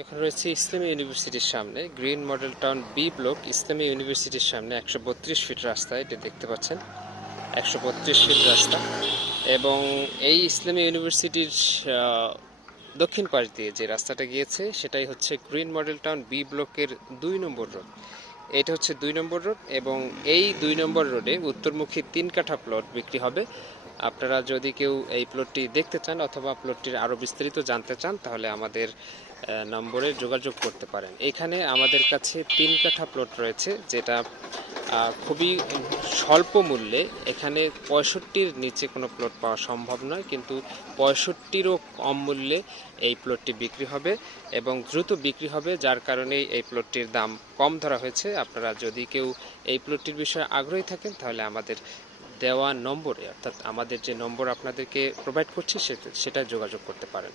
এখন রয়েছে ইসলামী ইউনিভার্সিটির সামনে, green model town B block, Islami ইউনিভার্সিটির সামনে একশো বত্রিশ ফিট রাস্তা, এটা দেখতে পাচ্ছেন, একশো বত্রিশ ফিট রাস্তা, এবং এই ইসলামী ইউনিভার্সিটির দক্ষিণ পাশ দিয়ে যে রাস্তাটা গিয়েছে, সেটাই হচ্ছে গ্রিন মডেল টাউন বি ব্লকের দুই নম্বর রোড। এটা হচ্ছে দুই নম্বর রোড এবং এই দুই নম্বর রোডে উত্তরমুখী তিন কাঠা প্লট বিক্রি হবে। আপনারা যদি কেউ এই প্লটটি দেখতে চান অথবা প্লটটির আরও বিস্তারিত জানতে চান, তাহলে আমাদের নম্বরে যোগাযোগ করতে পারেন। এখানে আমাদের কাছে তিন কাঠা প্লট রয়েছে, যেটা খুবই স্বল্প মূল্যে এখানে পঁয়ষট্টির নিচে কোনো প্লট পাওয়া সম্ভব নয়, কিন্তু পঁয়ষট্টিরও কম মূল্যে এই প্লটটি বিক্রি হবে এবং দ্রুত বিক্রি হবে, যার কারণে এই প্লটটির দাম কম ধরা হয়েছে। আপনারা যদি কেউ এই প্লটটির বিষয়ে আগ্রহী থাকেন, তাহলে আমাদের দেওয়া নম্বরে, অর্থাৎ আমাদের যে নম্বর আপনাদেরকে প্রোভাইড করছে সেটা যোগাযোগ করতে পারেন।